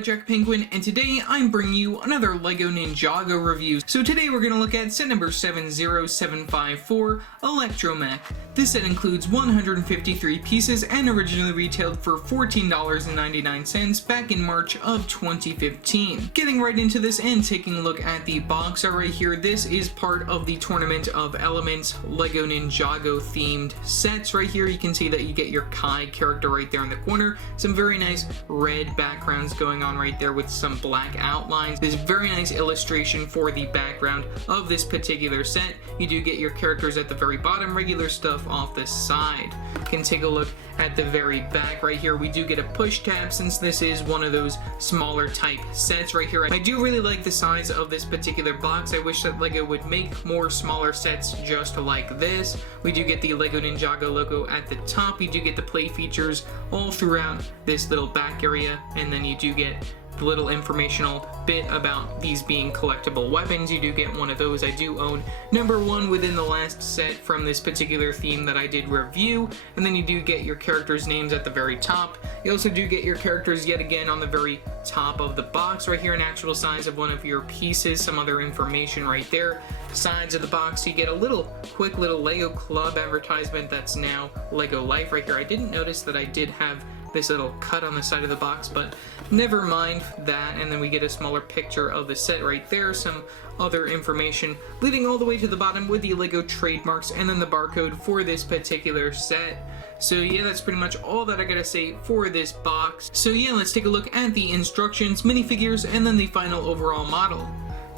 Jack Penguin, and today I'm bringing you another LEGO Ninjago review. So today we're going to look at set number 70754, ElectroMech. This set includes 153 pieces and originally retailed for $14.99 back in March of 2015. Getting right into this and taking a look at the box art right here, this is part of the Tournament of Elements LEGO Ninjago themed sets. Right here you can see that you get your Kai character right there in the corner, some very nice red backgrounds going on right there with some black outlines. This very nice illustration for the background of this particular set. You do get your characters at the very bottom, regular stuff off the side. You can take a look at the very back right here. We do get a push tab since this is one of those smaller type sets right here. I do really like the size of this particular box. I wish that LEGO would make more smaller sets just like this. We do get the LEGO Ninjago logo at the top. You do get the play features all throughout this little back area, and then you do get the little informational bit about these being collectible weapons. You do get one of those. I do own number one within the last set from this particular theme that I did review, and then you do get your characters' names at the very top. You also do get your characters yet again on the very top of the box right here, an actual size of one of your pieces, some other information right there. Sides of the box, you get a quick little LEGO Club advertisement that's now LEGO Life right here. I didn't notice that I did have this little cut on the side of the box, but never mind that. And then we get a smaller picture of the set right there, some other information leading all the way to the bottom with the LEGO trademarks and then the barcode for this particular set. So yeah, that's pretty much all that I gotta say for this box. So yeah, let's take a look at the instructions, minifigures, and then the final overall model.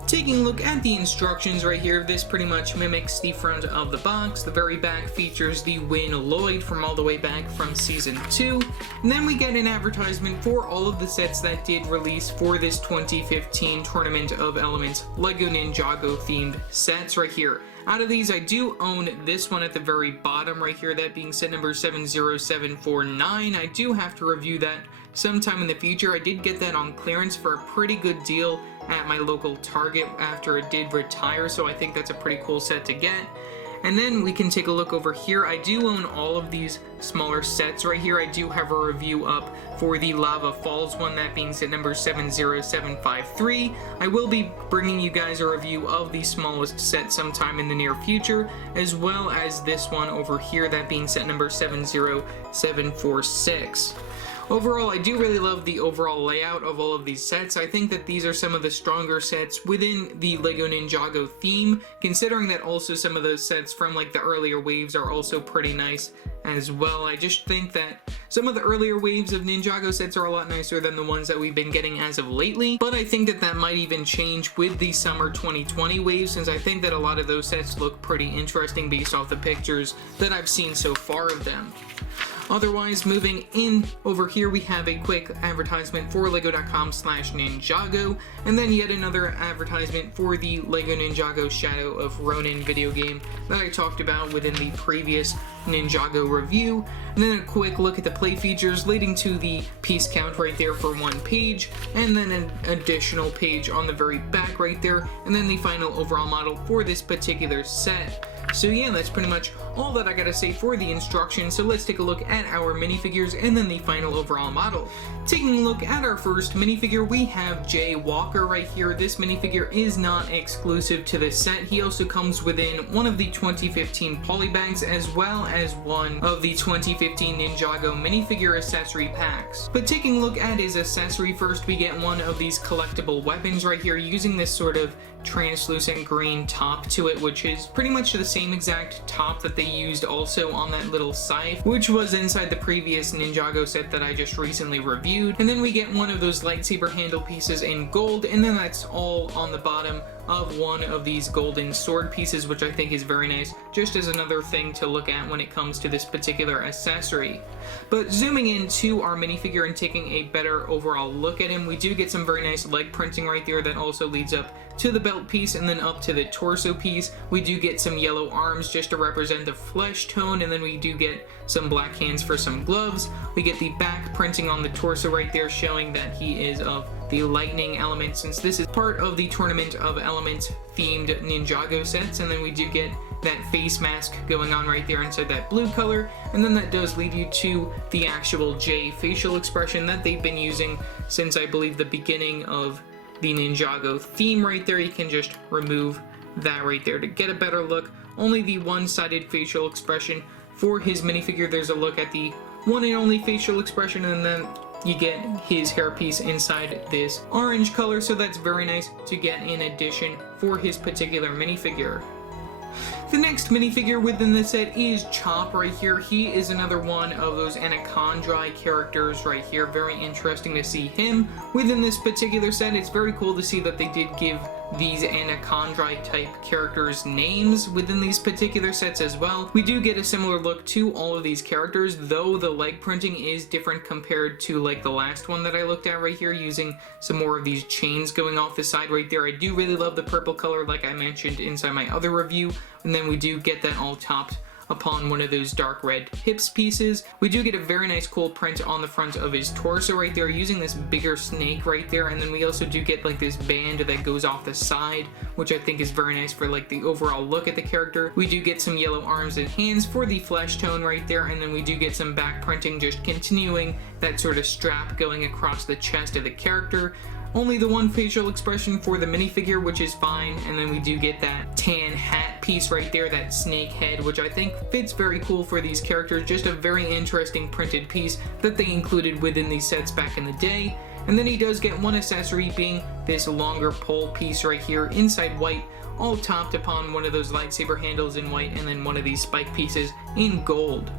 Taking a look at the instructions right here, this pretty much mimics the front of the box. The very back features the Win Lloyd from all the way back from Season 2. And then we get an advertisement for all of the sets that did release for this 2015 Tournament of Elements LEGO Ninjago themed sets right here. Out of these, I do own this one at the very bottom right here, that being set number 70749. I do have to review that sometime in the future. I did get that on clearance for a pretty good deal at my local Target after it did retire, so I think that's a pretty cool set to get. And then we can take a look over here. I do own all of these smaller sets right here. I do have a review up for the Lava Falls one, that being set number 70753. I will be bringing you guys a review of the smallest set sometime in the near future, as well as this one over here, that being set number 70746. Overall, I do really love the overall layout of all of these sets. I think that these are some of the stronger sets within the LEGO Ninjago theme, considering that also some of those sets from like the earlier waves are also pretty nice as well. I just think that some of the earlier waves of Ninjago sets are a lot nicer than the ones that we've been getting as of lately, but I think that that might even change with the summer 2020 wave, since I think that a lot of those sets look pretty interesting based off the pictures that I've seen so far of them. Otherwise, moving in over here, we have a quick advertisement for lego.com/Ninjago, and then yet another advertisement for the LEGO Ninjago Shadow of Ronin video game that I talked about within the previous Ninjago review, and then a quick look at the play features leading to the piece count right there for one page, and then an additional page on the very back right there, and then the final overall model for this particular set. So yeah, that's pretty much all that I gotta say for the instructions, so let's take a look at our minifigures and then the final overall model. Taking a look at our first minifigure, we have Jay Walker right here. This minifigure is not exclusive to this set. He also comes within one of the 2015 polybags as well as one of the 2015 Ninjago minifigure accessory packs. But taking a look at his accessory first, we get one of these collectible weapons right here using this sort of translucent green top to it, which is pretty much the same exact top that they used also on that little scythe, which was inside the previous Ninjago set that I just recently reviewed. And then we get one of those lightsaber handle pieces in gold, and then that's all on the bottom of one of these golden sword pieces, which I think is very nice, just as another thing to look at when it comes to this particular accessory. But zooming into our minifigure and taking a better overall look at him, we do get some very nice leg printing right there that also leads up to the belt piece and then up to the torso piece. We do get some yellow arms just to represent the flesh tone, and then we do get some black hands for some gloves. We get the back printing on the torso right there, showing that he is of the lightning element, since this is part of the Tournament of Elements themed Ninjago sets. And then we do get that face mask going on right there inside that blue color, and then that does lead you to the actual J facial expression that they've been using since I believe the beginning of the Ninjago theme right there. You can just remove that right there to get a better look. Only the one-sided facial expression for his minifigure. There's a look at the one and only facial expression, and then you get his hairpiece inside this orange color, so that's very nice to get in addition for his particular minifigure. The next minifigure within the set is Chop right here. He is another one of those Anaconda characters right here. Very interesting to see him within this particular set. It's very cool to see that they did give these Anaconda type characters names within these particular sets as well. We do get a similar look to all of these characters, though the leg printing is different compared to like the last one that I looked at right here, using some more of these chains going off the side right there. I do really love the purple color like I mentioned inside my other review, and then we do get that all topped upon one of those dark red hips pieces. We do get a very nice cool print on the front of his torso right there using this bigger snake right there, and then we also do get like this band that goes off the side, which I think is very nice for like the overall look at the character. We do get some yellow arms and hands for the flesh tone right there, and then we do get some back printing, just continuing that sort of strap going across the chest of the character. Only the one facial expression for the minifigure, which is fine, and then we do get that tan hat piece right there, that snake head, which I think fits very cool for these characters. Just a very interesting printed piece that they included within these sets back in the day. And then he does get one accessory, being this longer pole piece right here inside white, all topped upon one of those lightsaber handles in white, and then one of these spike pieces in gold.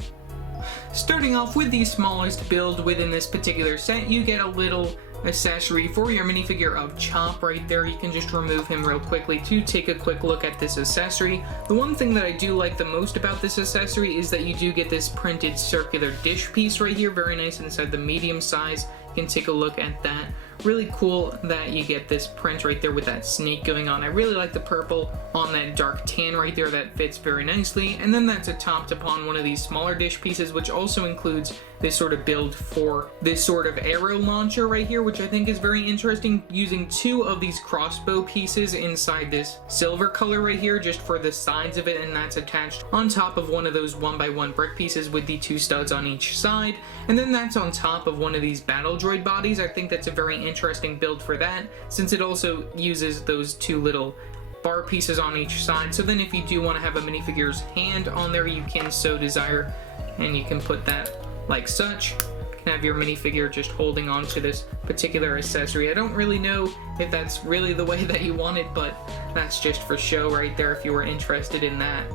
Starting off with the smallest build within this particular set, you get a little accessory for your minifigure of Chop right there. You can just remove him real quickly to take a quick look at this accessory. The one thing that I do like the most about this accessory is that you do get this printed circular dish piece right here, very nice inside the medium size. You can take a look at that. Really cool that you get this print right there with that snake going on. I really like the purple on that dark tan right there. That fits very nicely. And then that's topped upon one of these smaller dish pieces, which also includes this sort of build for this sort of arrow launcher right here, which I think is very interesting, using two of these crossbow pieces inside this silver color right here just for the sides of it, and that's attached on top of one of those 1x1 brick pieces with the two studs on each side, and then that's on top of one of these battle droid bodies. I think that's a very interesting build for that, since it also uses those two little bar pieces on each side. So then if you do want to have a minifigure's hand on there, you can so desire, and you can put that like such. You can have your minifigure just holding on to this particular accessory. I don't really know if that's really the way that you want it, but that's just for show right there if you were interested in that.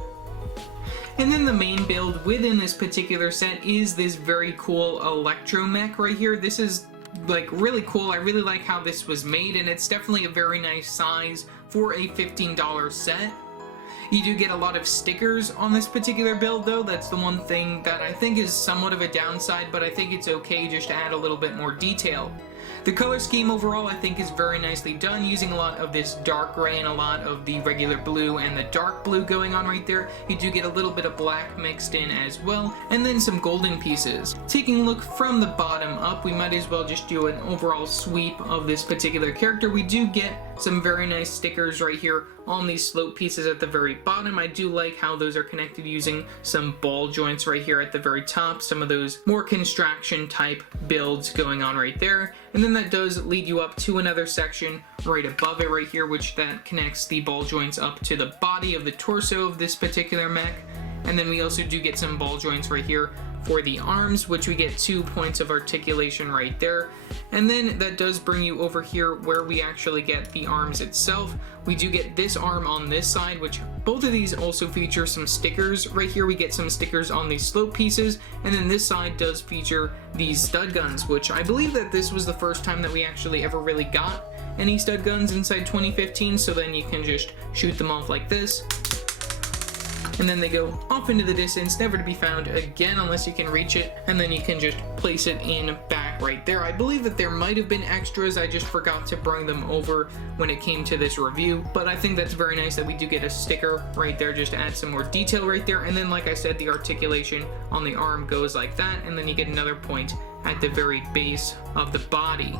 And then the main build within this particular set is this very cool ElectroMech right here. This is like really cool. I really like how this was made, and it's definitely a very nice size for a $15 set. You do get a lot of stickers on this particular build though. That's the one thing that I think is somewhat of a downside, but I think it's okay just to add a little bit more detail. The color scheme overall I think is very nicely done, using a lot of this dark gray and a lot of the regular blue and the dark blue going on right there. You do get a little bit of black mixed in as well, and then some golden pieces. Taking a look from the bottom up, we might as well just do an overall sweep of this particular character. We do get some very nice stickers right here on these slope pieces at the very bottom. I do like how those are connected using some ball joints right here at the very top, some of those more construction type builds going on right there. And then that does lead you up to another section right above it right here, which that connects the ball joints up to the body of the torso of this particular mech. And then we also do get some ball joints right here for the arms, which we get 2 points of articulation right there. And then that does bring you over here where we actually get the arms itself. We do get this arm on this side, which both of these also feature some stickers. Right here we get some stickers on these slope pieces, and then this side does feature these stud guns, which I believe that this was the first time that we actually ever really got any stud guns inside 2015. So then you can just shoot them off like this, and then they go off into the distance, never to be found again unless you can reach it, and then you can just place it in back right there. I believe that there might have been extras, I just forgot to bring them over when it came to this review, but I think that's very nice that we do get a sticker right there just to add some more detail right there. And then like I said, the articulation on the arm goes like that, and then you get another point at the very base of the body.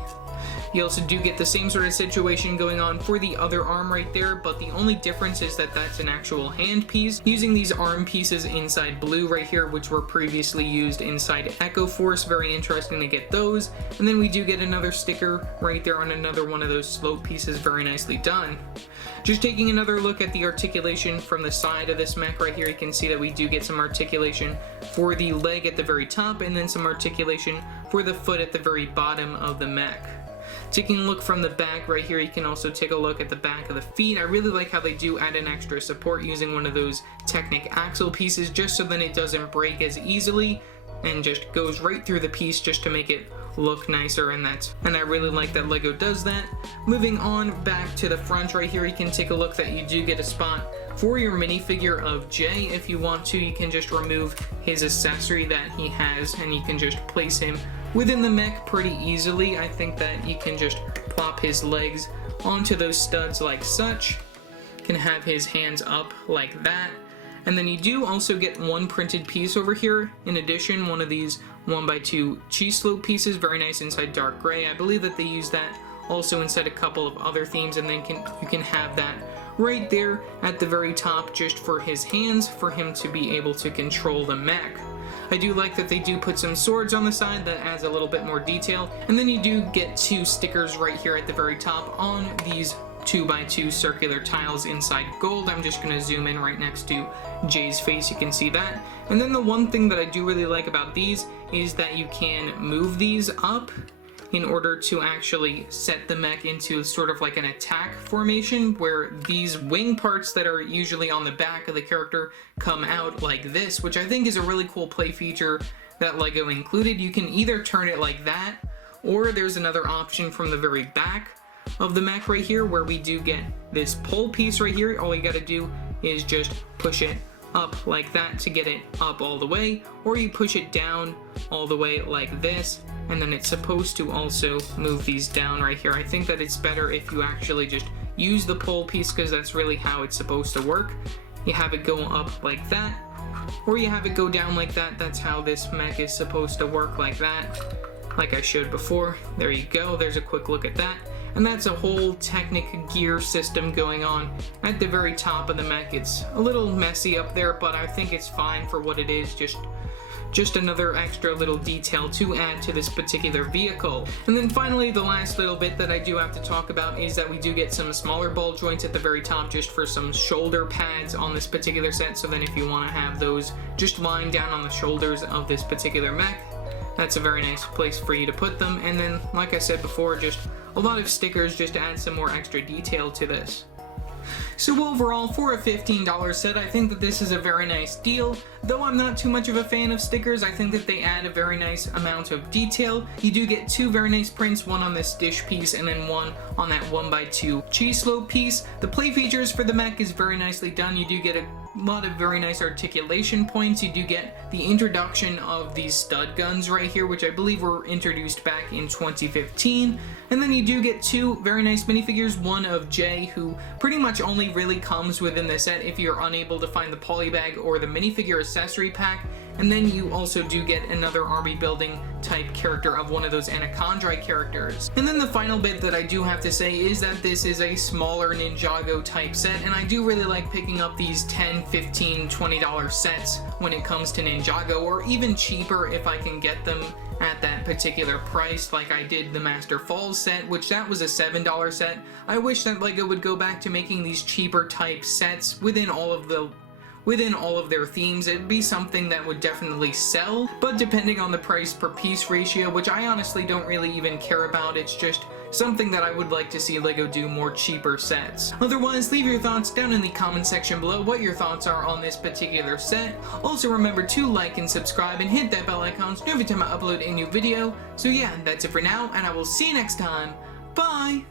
You also do get the same sort of situation going on for the other arm right there, but the only difference is that that's an actual hand piece, using these arm pieces inside blue right here, which were previously used inside Echo Force. Very interesting to get those. And then we do get another sticker right there on another one of those slope pieces. Very nicely done. Just taking another look at the articulation from the side of this mech right here, you can see that we do get some articulation for the leg at the very top, and then some articulation for the foot at the very bottom of the mech. Taking a look from the back right here, you can also take a look at the back of the feet. I really like how they do add an extra support using one of those Technic axle pieces, just so then it doesn't break as easily and just goes right through the piece just to make it look nicer, and I really like that LEGO does that. Moving on back to the front right here, you can take a look that you do get a spot for your minifigure of Jay. If you want to, you can just remove his accessory that he has, and you can just place him within the mech pretty easily. I think that you can just plop his legs onto those studs like such. You can have his hands up like that. And then you do also get one printed piece over here. In addition, one of these 1x2 cheese slope pieces, very nice inside dark gray. I believe that they use that also inside a couple of other themes, and then you can have that right there at the very top just for his hands, for him to be able to control the mech. I do like that they do put some swords on the side, that adds a little bit more detail. And then you do get two stickers right here at the very top on these 2x2 circular tiles inside gold. I'm just going to zoom in right next to Jay's face, you can see that. And then the one thing that I do really like about these is that you can move these up in order to actually set the mech into sort of like an attack formation, where these wing parts that are usually on the back of the character come out like this, which I think is a really cool play feature that LEGO included. You can either turn it like that, or there's another option from the very back of the mech right here, where we do get this pull piece right here. All you gotta do is just push it up like that to get it up all the way, or you push it down all the way like this, and then it's supposed to also move these down right here. I think that it's better if you actually just use the pull piece, because that's really how it's supposed to work. You have it go up like that, or you have it go down like that. That's how this mech is supposed to work, like that, like I showed before. There you go, there's a quick look at that. And that's a whole Technic gear system going on at the very top of the mech. It's a little messy up there, but I think it's fine for what it is. Just another extra little detail to add to this particular vehicle. And then finally, the last little bit that I do have to talk about is that we do get some smaller ball joints at the very top, just for some shoulder pads on this particular set. So then if you want to have those just lying down on the shoulders of this particular mech, that's a very nice place for you to put them. And then, like I said before, just a lot of stickers just to add some more extra detail to this. So overall, for a $15 set, I think that this is a very nice deal. Though I'm not too much of a fan of stickers, I think that they add a very nice amount of detail. You do get two very nice prints, one on this dish piece and then one on that 1x2 cheese slope piece. The play features for the mech is very nicely done. You do get a lot of very nice articulation points. You do get the introduction of these stud guns right here, which I believe were introduced back in 2015. And then you do get two very nice minifigures, one of Jay, who pretty much only really comes within the set if you're unable to find the polybag or the minifigure accessory pack. And then you also do get another army building type character of one of those Anacondrae characters. And then the final bit that I do have to say is that this is a smaller Ninjago type set, and I do really like picking up these $10, $15, $20 sets when it comes to Ninjago, or even cheaper if I can get them at that particular price, like I did the Master Falls set, which that was a $7 set. I wish that LEGO would go back to making these cheaper type sets within all of their themes. It'd be something that would definitely sell, but depending on the price per piece ratio, which I honestly don't really even care about, it's just something that I would like to see LEGO do more cheaper sets. Otherwise, leave your thoughts down in the comment section below what your thoughts are on this particular set. Also remember to like and subscribe and hit that bell icon so every time I upload a new video. So yeah, that's it for now, and I will see you next time. Bye!